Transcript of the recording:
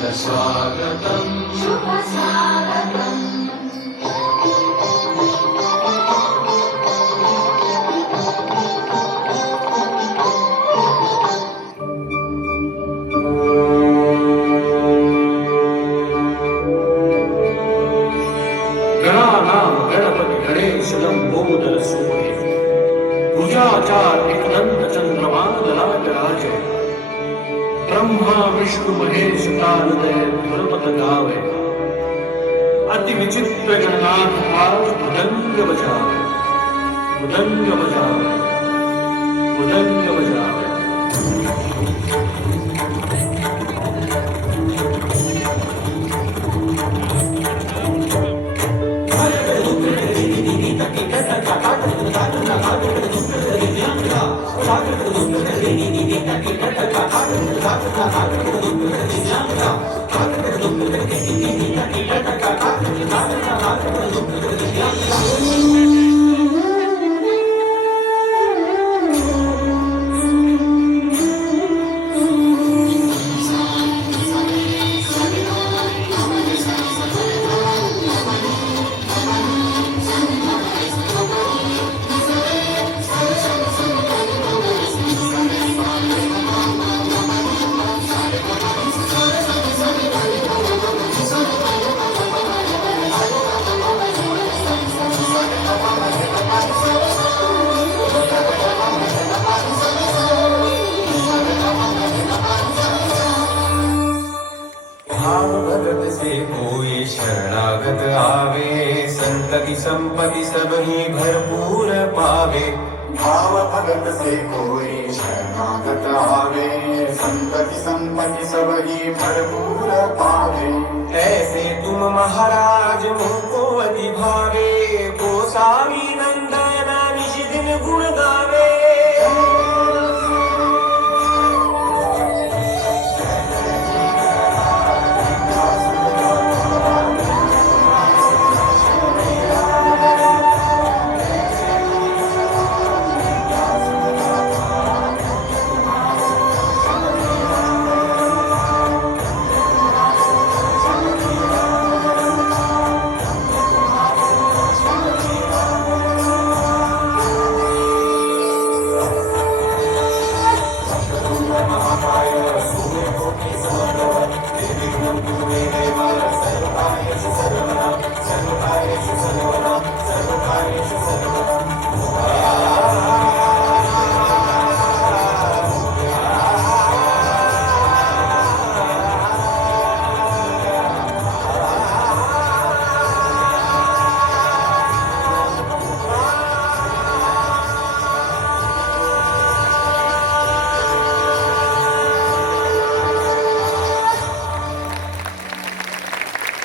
स्वागतम् शुभ स्वागतम् गणानां गणपति गणेश लंबोदर सोहे भुजाचार एकदंत चंद्रमा दलाट राजे ब्रह्मा विष्णु महेश कालदय धर्मत गावे अति विचित्र गणनाथ आज मृदंग बजावे मृदंग बजावे मृदंग बजावे भगत से कोई शरणागत आवे संतति संपत्ति सब ही भरपूर पावे। भाव भगत से कोई शरणागत आवे संतति संपत्ति सब ही भरपूर पावे। ऐसे तुम महाराज मुझको अति भावे